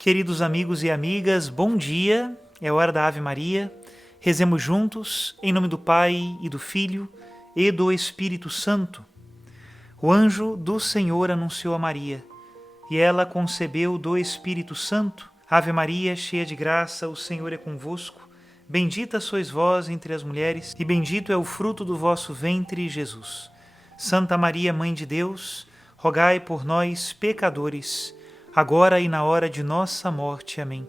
Queridos amigos e amigas, bom dia, é hora da Ave Maria. Rezemos juntos, em nome do Pai e do Filho e do Espírito Santo. O anjo do Senhor anunciou a Maria, e ela concebeu do Espírito Santo. Ave Maria, cheia de graça, o Senhor é convosco. Bendita sois vós entre as mulheres, e bendito é o fruto do vosso ventre, Jesus. Santa Maria, Mãe de Deus, rogai por nós, pecadores, agora e na hora de nossa morte. Amém.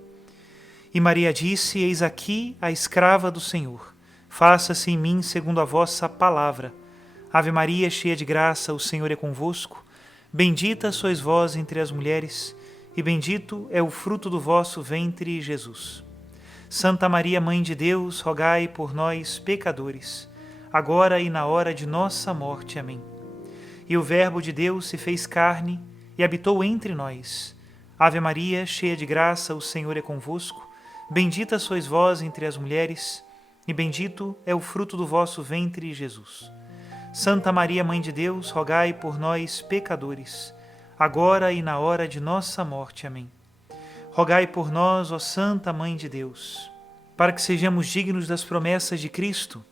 E Maria disse: Eis aqui a escrava do Senhor. Faça-se em mim segundo a vossa palavra. Ave Maria, cheia de graça, o Senhor é convosco. Bendita sois vós entre as mulheres, e bendito é o fruto do vosso ventre, Jesus. Santa Maria, Mãe de Deus, rogai por nós, pecadores, agora e na hora de nossa morte. Amém. E o Verbo de Deus se fez carne e habitou entre nós. Ave Maria, cheia de graça, o Senhor é convosco. Bendita sois vós entre as mulheres, e bendito é o fruto do vosso ventre, Jesus. Santa Maria, Mãe de Deus, rogai por nós, pecadores, agora e na hora de nossa morte. Amém. Rogai por nós, ó Santa Mãe de Deus, para que sejamos dignos das promessas de Cristo.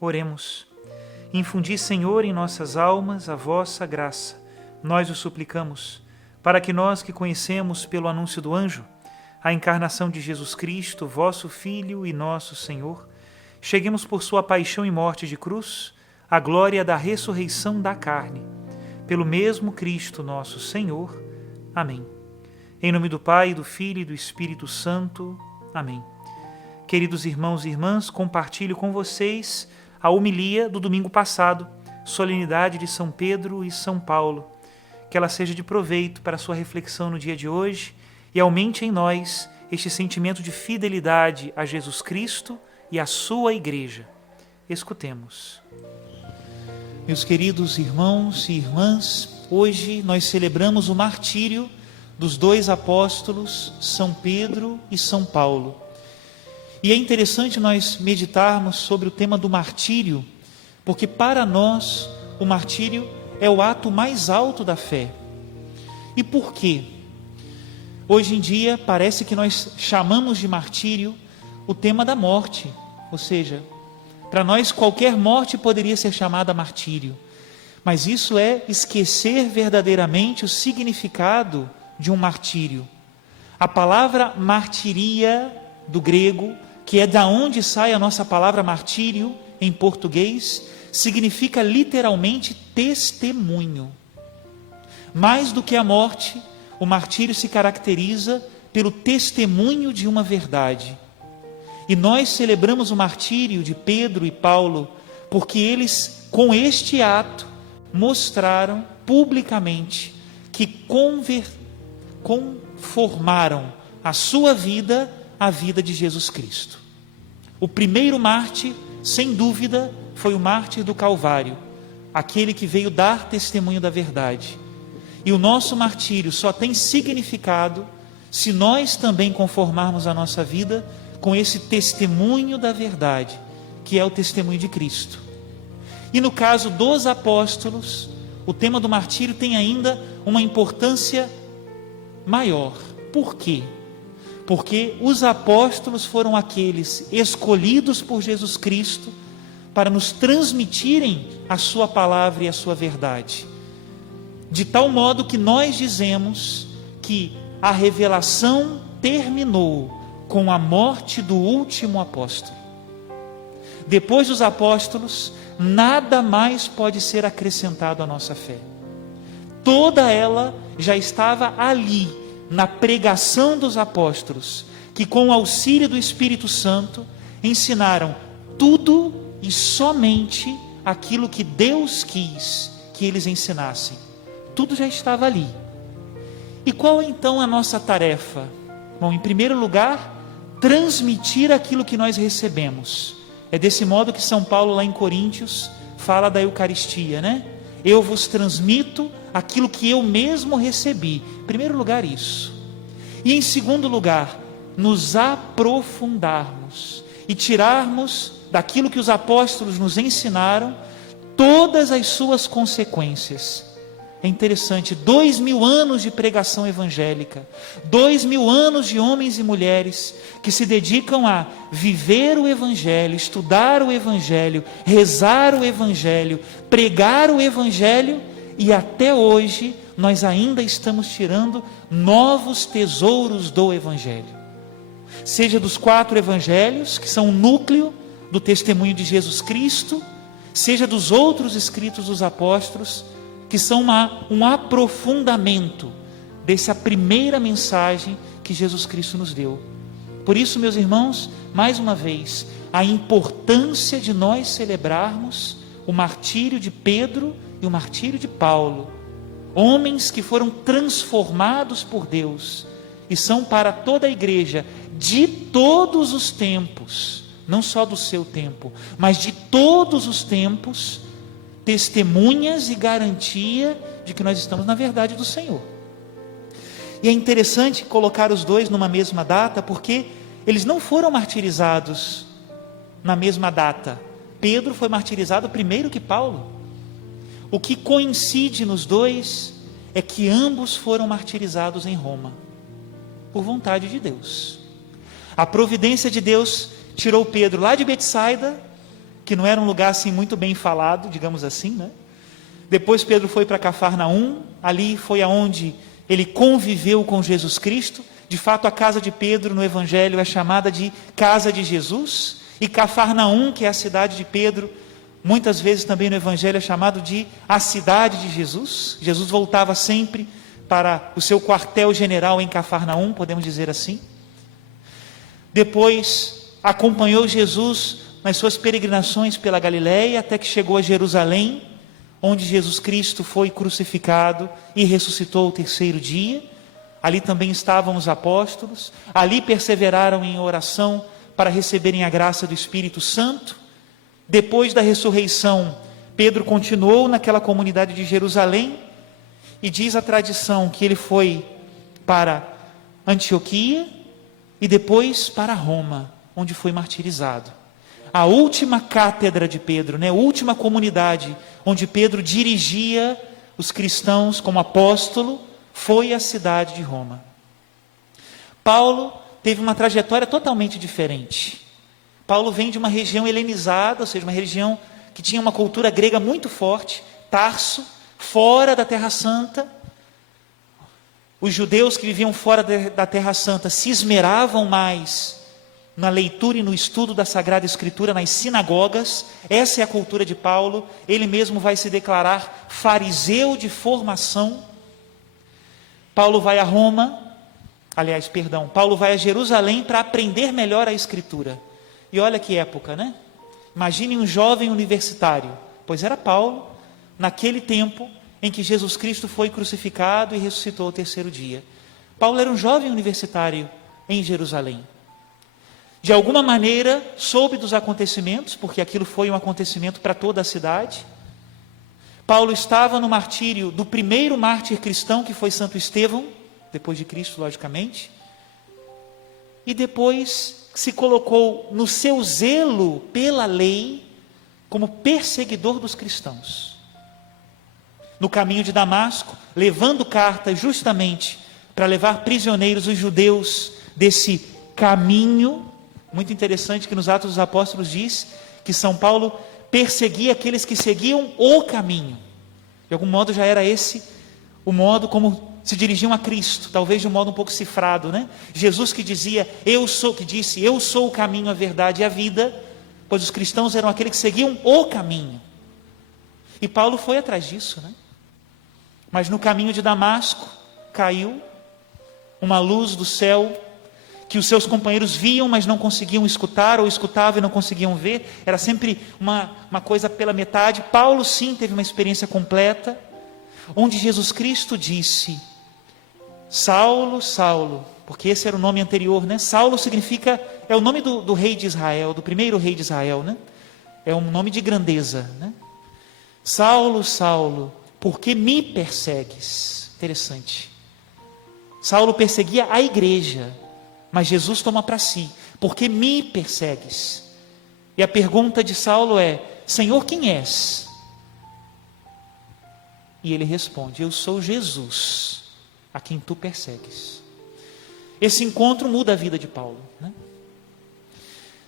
Oremos. Infundi, Senhor, em nossas almas a vossa graça. Nós o suplicamos, para que nós que conhecemos pelo anúncio do anjo a encarnação de Jesus Cristo, vosso Filho e nosso Senhor, cheguemos por sua paixão e morte de cruz à glória da ressurreição da carne. Pelo mesmo Cristo nosso Senhor. Amém. Em nome do Pai, do Filho e do Espírito Santo. Amém. Queridos irmãos e irmãs, compartilho com vocês a homilia do domingo passado, solenidade de São Pedro e São Paulo. Que ela seja de proveito para a sua reflexão no dia de hoje e aumente em nós este sentimento de fidelidade a Jesus Cristo e à sua Igreja. Escutemos. Meus queridos irmãos e irmãs, hoje nós celebramos o martírio dos dois apóstolos, São Pedro e São Paulo. E é interessante nós meditarmos sobre o tema do martírio, porque para nós o martírio é o ato mais alto da fé. E por quê? Hoje em dia parece que nós chamamos de martírio o tema da morte, ou seja, para nós qualquer morte poderia ser chamada martírio, mas isso é esquecer verdadeiramente o significado de um martírio. A palavra martiria, do grego, que é da onde sai a nossa palavra martírio em português, significa literalmente testemunho. Mais do que a morte, o martírio se caracteriza pelo testemunho de uma verdade. E nós celebramos o martírio de Pedro e Paulo porque eles, com este ato, mostraram publicamente que conformaram a sua vida à vida de Jesus Cristo. O primeiro mártir, sem dúvida, foi o mártir do Calvário, aquele que veio dar testemunho da verdade. E o nosso martírio só tem significado se nós também conformarmos a nossa vida com esse testemunho da verdade, que é o testemunho de Cristo. E no caso dos apóstolos, o tema do martírio tem ainda uma importância maior. Por quê? Porque os apóstolos foram aqueles escolhidos por Jesus Cristo para nos transmitirem a sua palavra e a sua verdade. De tal modo que nós dizemos que a revelação terminou com a morte do último apóstolo. Depois dos apóstolos, nada mais pode ser acrescentado à nossa fé. Toda ela já estava ali, na pregação dos apóstolos, que com o auxílio do Espírito Santo ensinaram tudo e somente aquilo que Deus quis que eles ensinassem. Tudo já estava ali. E qual é então a nossa tarefa? Bom, em primeiro lugar, transmitir aquilo que nós recebemos. É desse modo que São Paulo lá em Coríntios fala da Eucaristia, né? Eu vos transmito aquilo que eu mesmo recebi. Em primeiro lugar, isso. E em segundo lugar, nos aprofundarmos e tirarmos daquilo que os apóstolos nos ensinaram todas as suas consequências. É interessante, 2000 anos de pregação evangélica, 2000 anos de homens e mulheres que se dedicam a viver o Evangelho, estudar o Evangelho, rezar o Evangelho, pregar o Evangelho, e até hoje nós ainda estamos tirando novos tesouros do Evangelho. Seja dos 4 Evangelhos, que são o núcleo do testemunho de Jesus Cristo, seja dos outros escritos dos apóstolos, que são um aprofundamento dessa primeira mensagem que Jesus Cristo nos deu. Por isso, meus irmãos, mais uma vez, a importância de nós celebrarmos o martírio de Pedro e o martírio de Paulo, homens que foram transformados por Deus e são para toda a igreja de todos os tempos, não só do seu tempo, mas de todos os tempos, testemunhas e garantia de que nós estamos na verdade do Senhor. E é interessante colocar os dois numa mesma data, porque eles não foram martirizados na mesma data. Pedro foi martirizado primeiro que Paulo. O que coincide nos dois é que ambos foram martirizados em Roma, por vontade de Deus. A providência de Deus tirou Pedro lá de Betsaida, que não era um lugar assim muito bem falado, digamos assim, né? Depois Pedro foi para Cafarnaum, ali foi aonde ele conviveu com Jesus Cristo. De fato, a casa de Pedro no Evangelho é chamada de casa de Jesus, e Cafarnaum, que é a cidade de Pedro, muitas vezes também no Evangelho é chamado de a cidade de Jesus. Jesus voltava sempre para o seu quartel-general em Cafarnaum, podemos dizer assim. Depois acompanhou Jesus nas suas peregrinações pela Galileia, até que chegou a Jerusalém, onde Jesus Cristo foi crucificado e ressuscitou ao 3º dia. Ali também estavam os apóstolos, ali perseveraram em oração para receberem a graça do Espírito Santo. Depois da ressurreição, Pedro continuou naquela comunidade de Jerusalém, e diz a tradição que ele foi para Antioquia e depois para Roma, onde foi martirizado. A última cátedra de Pedro, a última comunidade onde Pedro dirigia os cristãos como apóstolo, foi a cidade de Roma. Paulo teve uma trajetória totalmente diferente. Paulo vem de uma região helenizada, ou seja, uma região que tinha uma cultura grega muito forte, Tarso, fora da Terra Santa. Os judeus que viviam fora da Terra Santa se esmeravam mais na leitura e no estudo da Sagrada Escritura nas sinagogas. Essa é a cultura de Paulo. Ele mesmo vai se declarar fariseu de formação. Paulo vai a Paulo vai a Jerusalém para aprender melhor a Escritura. E olha que época, né? Imagine um jovem universitário, pois era Paulo, naquele tempo em que Jesus Cristo foi crucificado e ressuscitou ao 3º dia. Paulo era um jovem universitário em Jerusalém. De alguma maneira, soube dos acontecimentos, porque aquilo foi um acontecimento para toda a cidade. Paulo estava no martírio do primeiro mártir cristão, que foi Santo Estevão, depois de Cristo, logicamente. E depois se colocou no seu zelo pela lei como perseguidor dos cristãos. No caminho de Damasco, levando cartas justamente para levar prisioneiros os judeus desse caminho. Muito interessante que nos Atos dos Apóstolos diz que São Paulo perseguia aqueles que seguiam o caminho. De algum modo já era esse o modo como se dirigiam a Cristo, talvez de um modo um pouco cifrado, né? Jesus que disse, eu sou o caminho, a verdade e a vida, pois os cristãos eram aqueles que seguiam o caminho. E Paulo foi atrás disso, né? Mas no caminho de Damasco, caiu uma luz do céu, que os seus companheiros viam, mas não conseguiam escutar, ou escutavam e não conseguiam ver. Era sempre uma coisa pela metade. Paulo sim teve uma experiência completa, onde Jesus Cristo disse, Saulo, Saulo, porque esse era o nome anterior, né? Saulo significa, é o nome do rei de Israel, do primeiro rei de Israel, né? É um nome de grandeza, né? Saulo, Saulo, por que me persegues? Interessante. Saulo perseguia a igreja, mas Jesus toma para si, por que me persegues? E a pergunta de Saulo é, Senhor, quem és? E ele responde: eu sou Jesus, a quem tu persegues. Esse encontro muda a vida de Paulo, né?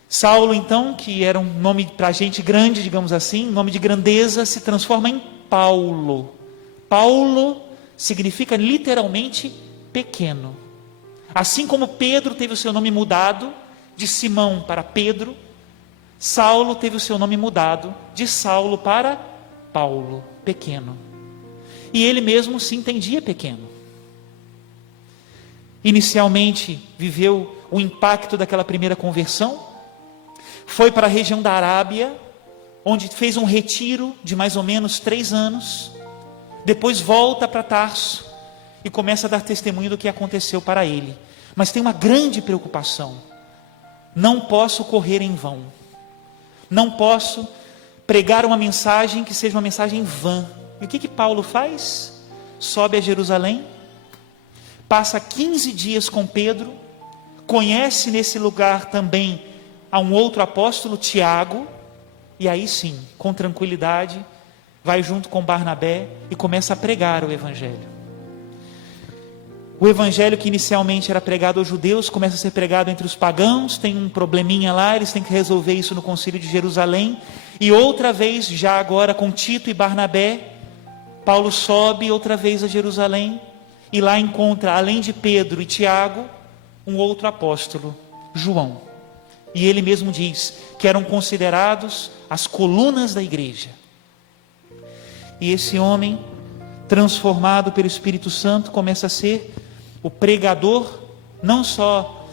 Saulo, então, que era um nome para gente grande, digamos assim, nome de grandeza, se transforma em Paulo. Paulo significa literalmente pequeno. Assim como Pedro teve o seu nome mudado de Simão para Pedro, Saulo teve o seu nome mudado de Saulo para Paulo, pequeno. E ele mesmo se entendia pequeno. Inicialmente viveu o impacto daquela primeira conversão, foi para a região da Arábia, onde fez um retiro de mais ou menos 3 anos, depois volta para Tarso e começa a dar testemunho do que aconteceu para ele. Mas tem uma grande preocupação: não posso correr em vão, não posso pregar uma mensagem que seja uma mensagem vã. E o que Paulo faz? Sobe a Jerusalém, passa 15 dias com Pedro, conhece nesse lugar também a um outro apóstolo, Tiago, e aí sim, com tranquilidade, vai junto com Barnabé e começa a pregar o Evangelho. O Evangelho que inicialmente era pregado aos judeus, começa a ser pregado entre os pagãos, tem um probleminha lá, eles têm que resolver isso no Concílio de Jerusalém, e outra vez, já agora com Tito e Barnabé, Paulo sobe outra vez a Jerusalém, e lá encontra, além de Pedro e Tiago, um outro apóstolo, João. E ele mesmo diz que eram considerados as colunas da igreja. E esse homem, transformado pelo Espírito Santo, começa a ser o pregador, não só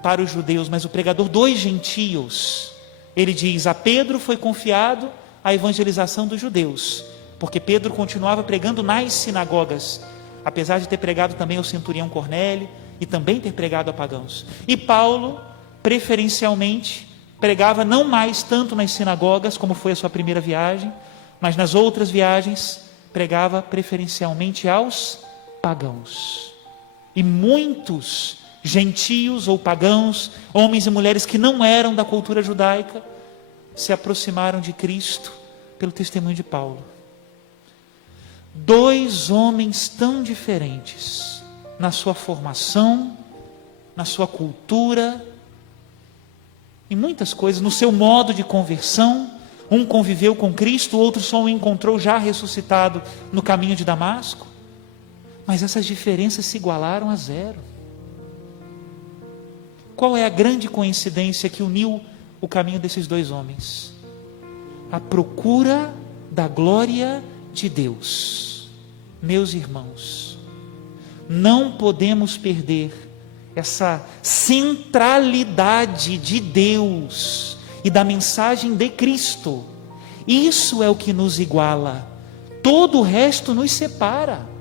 para os judeus, mas o pregador dos gentios. Ele diz: a Pedro foi confiado a evangelização dos judeus, porque Pedro continuava pregando nas sinagogas, apesar de ter pregado também ao centurião Cornélio e também ter pregado a pagãos. E Paulo, preferencialmente, pregava não mais tanto nas sinagogas, como foi a sua primeira viagem, mas nas outras viagens pregava preferencialmente aos pagãos. E muitos gentios ou pagãos, homens e mulheres que não eram da cultura judaica, se aproximaram de Cristo pelo testemunho de Paulo. 2 homens tão diferentes na sua formação, na sua cultura, em muitas coisas, no seu modo de conversão. Um conviveu com Cristo, o outro só o encontrou já ressuscitado no caminho de Damasco. Mas essas diferenças se igualaram a zero. Qual é a grande coincidência que uniu o caminho desses 2 homens? A procura da glória de Deus. Meus irmãos, não podemos perder essa centralidade de Deus e da mensagem de Cristo. Isso é o que nos iguala. Todo o resto nos separa.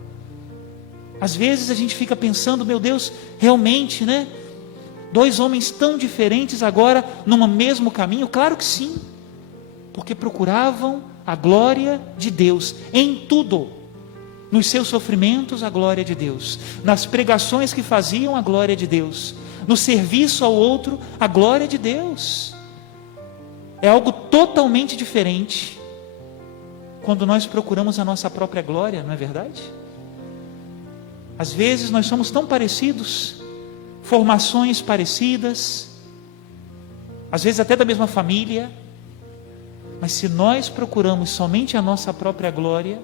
Às vezes a gente fica pensando: meu Deus, realmente, né? 2 homens tão diferentes agora num mesmo caminho? Claro que sim, porque procuravam a glória de Deus em tudo. Nos seus sofrimentos, a glória de Deus. Nas pregações que faziam, a glória de Deus. No serviço ao outro, a glória de Deus. É algo totalmente diferente quando nós procuramos a nossa própria glória, não é verdade? Às vezes nós somos tão parecidos, formações parecidas, às vezes até da mesma família, mas se nós procuramos somente a nossa própria glória,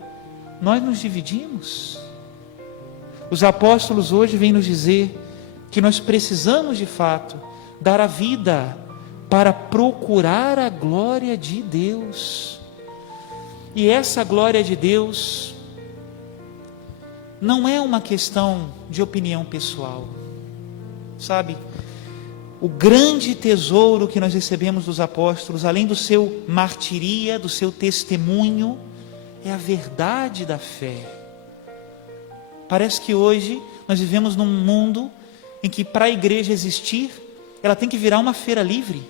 nós nos dividimos. Os apóstolos hoje vêm nos dizer que nós precisamos de fato dar a vida para procurar a glória de Deus. E essa glória de Deus não é uma questão de opinião pessoal, sabe? O grande tesouro que nós recebemos dos apóstolos, além do seu martiria, do seu testemunho, é a verdade da fé. Parece que hoje nós vivemos num mundo em que, para a igreja existir, ela tem que virar uma feira livre,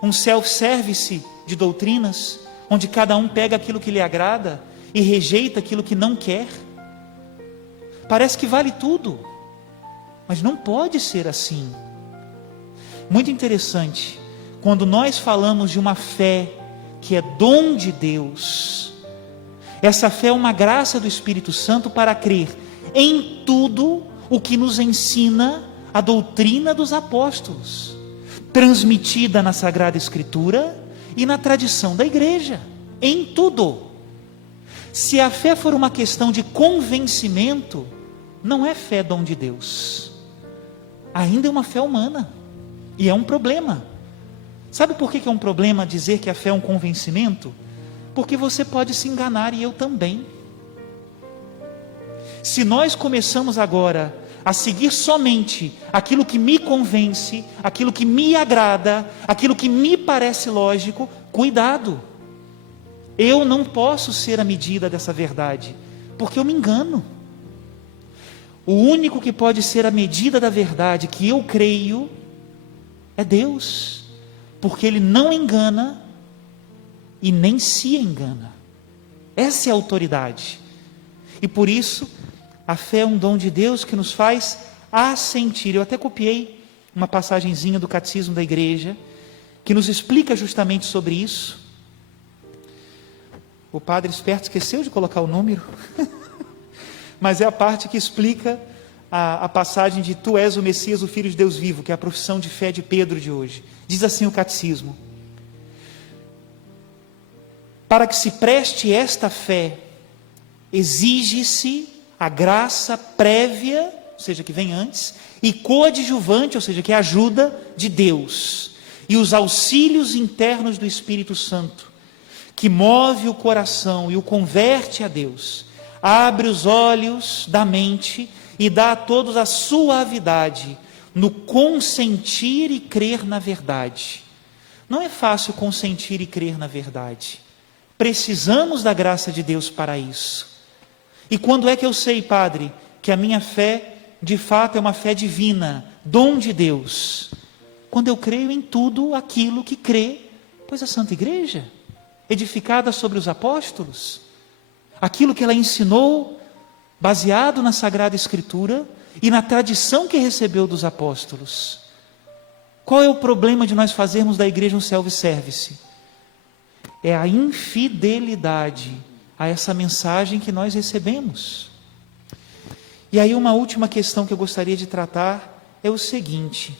um self-service de doutrinas, onde cada um pega aquilo que lhe agrada e rejeita aquilo que não quer. Parece que vale tudo, mas não pode ser assim. Muito interessante, quando nós falamos de uma fé que é dom de Deus, Essa fé é uma graça do Espírito Santo para crer em tudo o que nos ensina a doutrina dos apóstolos, transmitida na Sagrada Escritura e na tradição da igreja, em tudo. Se a fé for uma questão de convencimento, não é fé dom de Deus, ainda é uma fé humana, e é um problema. Sabe por que é um problema dizer que a fé é um convencimento? Porque você pode se enganar, e eu também. Se nós começamos agora a seguir somente aquilo que me convence, aquilo que me agrada, aquilo que me parece lógico, cuidado. Eu não posso ser a medida dessa verdade, porque eu me engano. O único que pode ser a medida da verdade que eu creio é Deus, porque Ele não engana e nem se engana. Essa é a autoridade. E por isso, a fé é um dom de Deus que nos faz assentir. Eu até copiei uma passagenzinha do Catecismo da Igreja, que nos explica justamente sobre isso. O padre esperto esqueceu de colocar o número, mas é a parte que explica a passagem de Tu és o Messias, o Filho de Deus vivo, que é a profissão de fé de Pedro de hoje. Diz assim o Catecismo: para que se preste esta fé, exige-se a graça prévia, ou seja, que vem antes, e coadjuvante, ou seja, que é a ajuda de Deus, e os auxílios internos do Espírito Santo, que move o coração e o converte a Deus, abre os olhos da mente e dá a todos a suavidade no consentir e crer na verdade. Não é fácil consentir e crer na verdade. Precisamos da graça de Deus para isso. E quando é que eu sei, Padre, que a minha fé, de fato, é uma fé divina, dom de Deus? Quando eu creio em tudo aquilo que crê, pois a Santa Igreja, edificada sobre os apóstolos, aquilo que ela ensinou, baseado na Sagrada Escritura e na tradição que recebeu dos apóstolos. Qual é o problema de nós fazermos da igreja um self-service? É a infidelidade a essa mensagem que nós recebemos. E aí uma última questão que eu gostaria de tratar é o seguinte: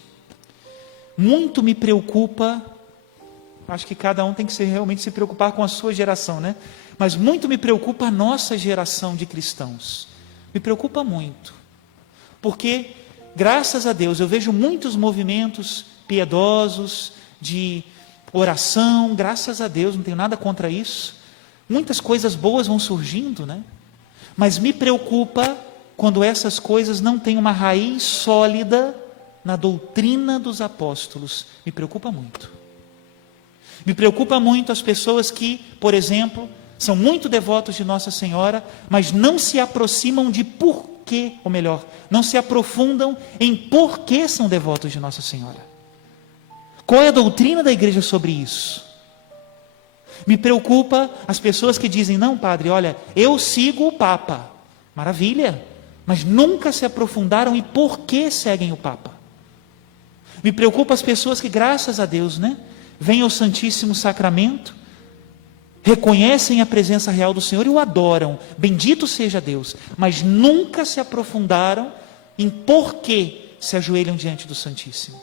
muito me preocupa, acho que cada um tem que realmente se preocupar com a sua geração, né? Mas muito me preocupa a nossa geração de cristãos. Me preocupa muito, porque graças a Deus eu vejo muitos movimentos piedosos de oração, graças a Deus, não tenho nada contra isso. Muitas coisas boas vão surgindo, né? Mas me preocupa quando essas coisas não têm uma raiz sólida na doutrina dos apóstolos. Me preocupa muito. Me preocupa muito as pessoas que, por exemplo, são muito devotos de Nossa Senhora, mas não se aproximam de porquê, ou melhor, não se aprofundam em porquê são devotos de Nossa Senhora. Qual é a doutrina da igreja sobre isso? Me preocupa as pessoas que dizem: não, padre, olha, eu sigo o Papa. Maravilha, mas nunca se aprofundaram em por que seguem o Papa. Me preocupa as pessoas que, graças a Deus, né, vêm ao Santíssimo Sacramento, reconhecem a presença real do Senhor e o adoram, bendito seja Deus, mas nunca se aprofundaram em por que se ajoelham diante do Santíssimo,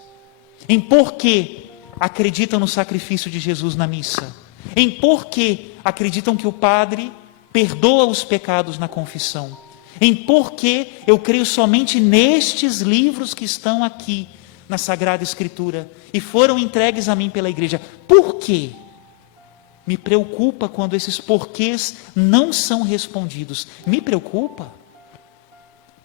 em por que acreditam no sacrifício de Jesus na missa, em por que acreditam que o Padre perdoa os pecados na confissão, em por que eu creio somente nestes livros que estão aqui na Sagrada Escritura e foram entregues a mim pela igreja. Por quê? Me preocupa quando esses porquês não são respondidos. Me preocupa,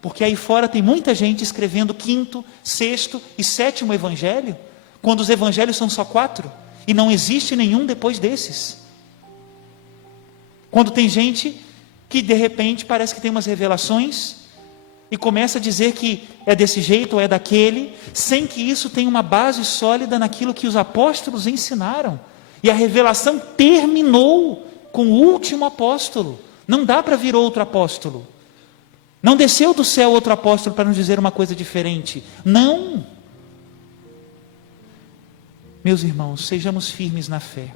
porque aí fora tem muita gente escrevendo 5º, 6º e 7º evangelho, quando os evangelhos são só 4 e não existe nenhum depois desses. Quando tem gente que de repente parece que tem umas revelações e começa a dizer que é desse jeito ou é daquele, sem que isso tenha uma base sólida naquilo que os apóstolos ensinaram. E a revelação terminou com o último apóstolo. Não dá para vir outro apóstolo. Não desceu do céu outro apóstolo para nos dizer uma coisa diferente. Não. Meus irmãos, sejamos firmes na fé.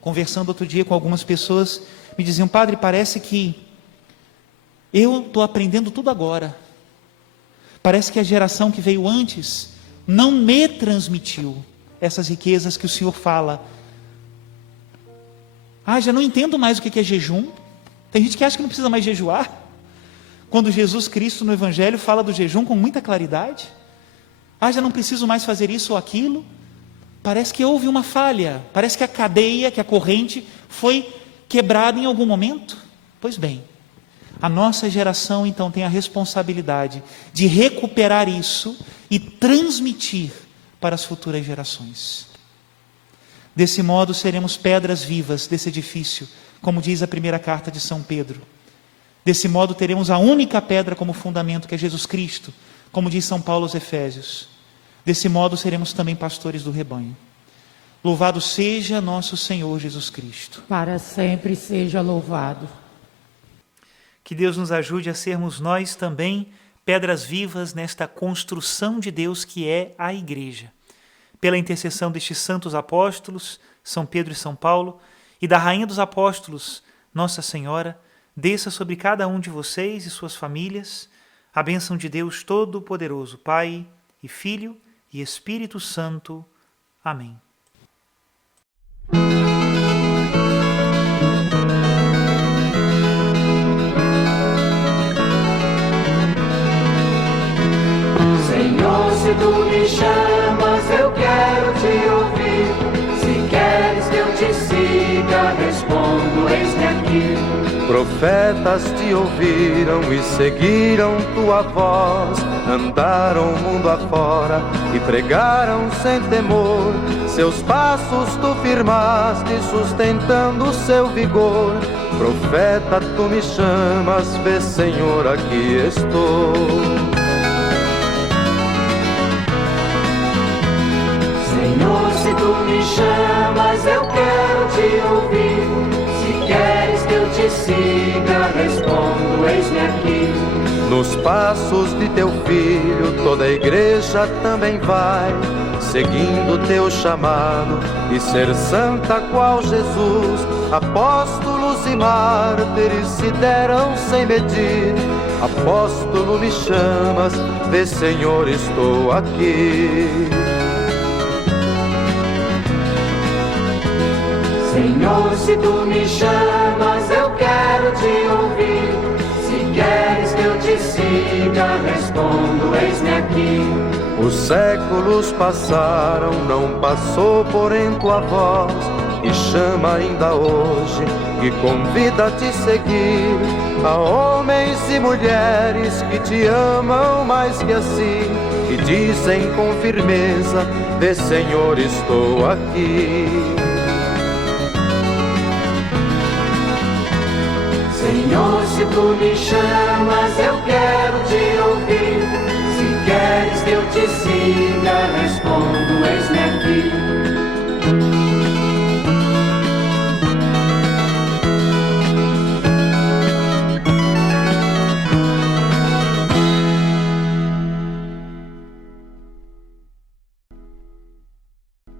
Conversando outro dia com algumas pessoas, me diziam: padre, parece que eu estou aprendendo tudo agora. Parece que a geração que veio antes não me transmitiu essas riquezas que o Senhor fala. Já não entendo mais o que é jejum. Tem gente que acha que não precisa mais jejuar, quando Jesus Cristo no Evangelho fala do jejum com muita claridade. Já não preciso mais fazer isso ou aquilo. Parece que houve uma falha, parece que a cadeia, que a corrente foi quebrada em algum momento. Pois bem, a nossa geração então tem a responsabilidade de recuperar isso e transmitir para as futuras gerações. Desse modo seremos pedras vivas desse edifício, como diz a primeira carta de São Pedro. Desse modo teremos a única pedra como fundamento, que é Jesus Cristo, como diz São Paulo aos Efésios. Desse modo seremos também pastores do rebanho. Louvado seja nosso Senhor Jesus Cristo. Para sempre seja louvado. Que Deus nos ajude a sermos nós também pedras vivas nesta construção de Deus que é a Igreja. Pela intercessão destes santos apóstolos, São Pedro e São Paulo, e da Rainha dos Apóstolos, Nossa Senhora, desça sobre cada um de vocês e suas famílias a bênção de Deus Todo-Poderoso, Pai e Filho e Espírito Santo. Amém. Senhor, se tu me chamas, eu quero te ouvir. Se queres que eu te siga, respondo, eis-me aqui. Profetas te ouviram e seguiram tua voz, andaram o mundo afora e pregaram sem temor. Seus passos tu firmaste, sustentando seu vigor. Profeta, tu me chamas, vê, Senhor, aqui estou. Senhor, se tu me chamas, eu quero te ouvir. Se queres que eu te siga, respondo, eis-me aqui. Nos passos de teu filho, toda a igreja também vai, seguindo teu chamado, e ser santa qual Jesus. Apóstolos e mártires se deram sem medir. Apóstolo, me chamas, vê, Senhor, estou aqui. Senhor, se tu me chamas, eu quero te ouvir. Se queres que eu te siga, respondo, eis-me aqui. Os séculos passaram, não passou porém tua voz, e chama ainda hoje, e convida a te seguir. A homens e mulheres que te amam mais que assim, e dizem com firmeza, vê, Senhor, estou aqui. Senhor, se tu me chamas, eu quero te ouvir. Se queres que eu te siga, respondo, eis-me